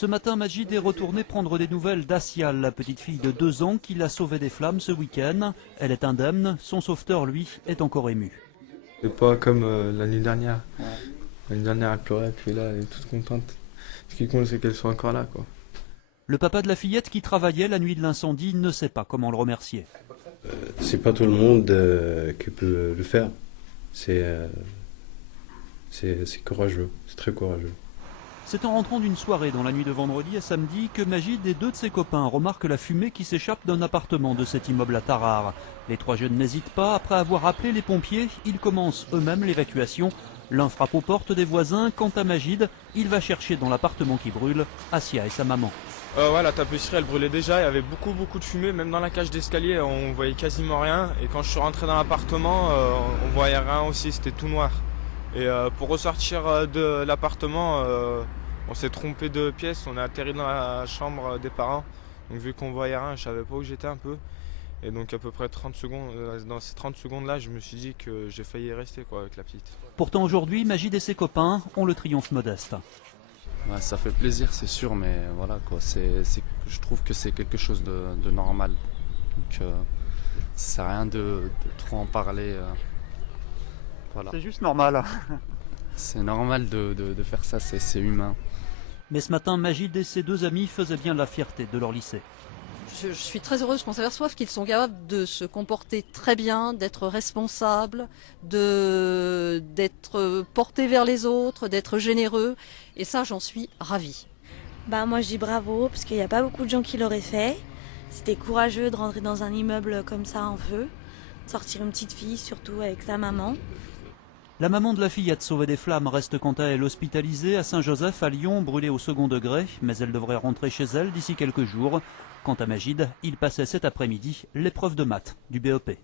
Ce matin, Majid est retourné prendre des nouvelles d'Asial, la petite fille de 2 ans qui l'a sauvée des flammes ce week-end. Elle est indemne, son sauveteur, lui, est encore ému. C'est pas comme l'année dernière. Ouais. L'année dernière, elle pleurait, puis là, elle est toute contente. Ce qui compte, c'est qu'elle soit encore là, quoi. Le papa de la fillette qui travaillait la nuit de l'incendie ne sait pas comment le remercier. C'est pas tout le monde qui peut le faire. C'est courageux, c'est très courageux. C'est en rentrant d'une soirée dans la nuit de vendredi à samedi que Majid et 2 de ses copains remarquent la fumée qui s'échappe d'un appartement de cet immeuble à Tarare. Les 3 jeunes n'hésitent pas, après avoir appelé les pompiers, ils commencent eux-mêmes l'évacuation. L'un frappe aux portes des voisins, quant à Majid, il va chercher dans l'appartement qui brûle Asia et sa maman. Ouais, la tapisserie elle brûlait déjà, il y avait beaucoup de fumée, même dans la cage d'escalier on voyait quasiment rien. Et quand je suis rentré dans l'appartement, on voyait rien aussi, c'était tout noir. Et pour ressortir de l'appartement, on s'est trompé de pièce, on a atterri dans la chambre des parents. Donc vu qu'on voyait rien, je savais pas où j'étais un peu. Et donc à peu près 30 secondes, dans ces 30 secondes là, je me suis dit que j'ai failli y rester quoi, avec la petite. Pourtant aujourd'hui, Majid et ses copains ont le triomphe modeste. Ouais, ça fait plaisir, c'est sûr, mais voilà quoi. Je trouve que c'est quelque chose de normal. Donc ça sert à rien de trop en parler. Voilà. C'est juste normal. C'est normal de faire ça, c'est humain. Mais ce matin, Majid et ses 2 amis faisaient bien la fierté de leur lycée. Je suis très heureuse qu'on s'aperçoive qu'ils sont capables de se comporter très bien, d'être responsables, d'être portés vers les autres, d'être généreux. Et ça, j'en suis ravie. Moi, je dis bravo, parce qu'il n'y a pas beaucoup de gens qui l'auraient fait. C'était courageux de rentrer dans un immeuble comme ça en feu, de sortir une petite fille, surtout avec sa maman. La maman de la fillette sauvée des flammes reste quant à elle hospitalisée à Saint-Joseph à Lyon, brûlée au second degré, mais elle devrait rentrer chez elle d'ici quelques jours. Quant à Majid, il passait cet après-midi l'épreuve de maths du BEP.